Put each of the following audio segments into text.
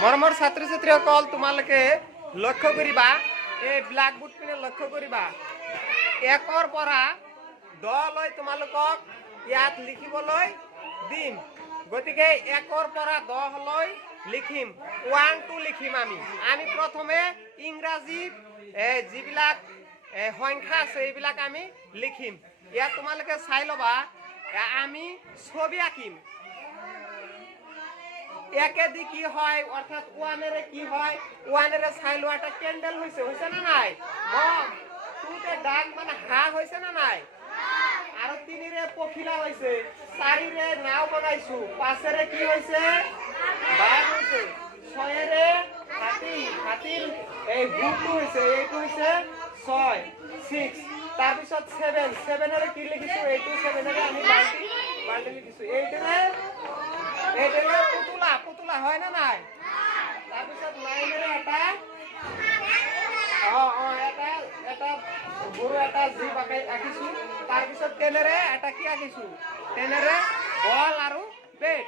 মৰমৰ ছাত্ৰ ছাত্ৰীসকল তোমালোকে লক্ষ্য কৰিবা এই ব্ল্যাকবোৰ্ড পিনে লক্ষ্য কৰিবা 1 পৰা 10 লৈ তোমালোকক ইয়াত লিখিবলৈ দিম গতিকে 1 পৰা 10 লৈ লিখিম 1 2 লিখিম আমি প্ৰথমে ইংৰাজী যিবিলাক সংখ্যা আছে এইবিলাক আমি লিখিম ইয়াত তোমালোকে চাই লবা আমি ছবি আঁকিম একেদি কি হয় অর্থাৎ ওয়ানেরে কি হয় ওয়ানেরে চাইলো একটা ক্যান্ডেল হইছে না নাই তুতে ডাক মানে হা হইছে না নাই আর তিনিরে পখিলা হইছে চারিরে নাও বানাইছো পাঁচেরে কি হইছে বাঘ হইছে ছয়েরে হাতির এই হুটু হইছে এইটো হইছে 6 তার পিছত 7 এর কি লিখিছো এইটো 7 এর আমি বাল্টি লিখিছো এইটারে পুতুলা হয় না নাই তাৰপিছত 9 এৰ এটা গৰু এটা জীব আঁকিছো তাৰপিছত 10 এৰ এটা কি আঁকিছো 10 এৰ বল আৰু বেট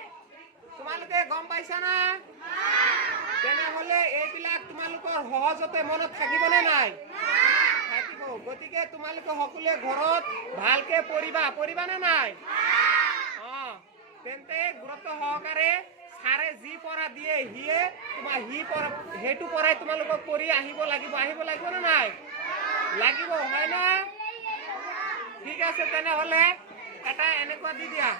তোমালোকে গম পাইছা না তেনেহলে এইবিলাক তোমালোকৰ সহজতে মনত থাকিব না নাই থাকিব গতিকে তোমালোকে সকলোৱে ঘৰত ভালকে পঢ়িবা না নাই তেন্তে গুৰুত্ব সহকাৰে সারে জি পড়া দিয়ে হিয়ে তোমার হেটু পড়াই তোমালোকক পড়ি আহিব লাগিব না নাই লাগিব হয় না ঠিক আছে তেনেহলে এটা এনেকুৱা দি দিয়া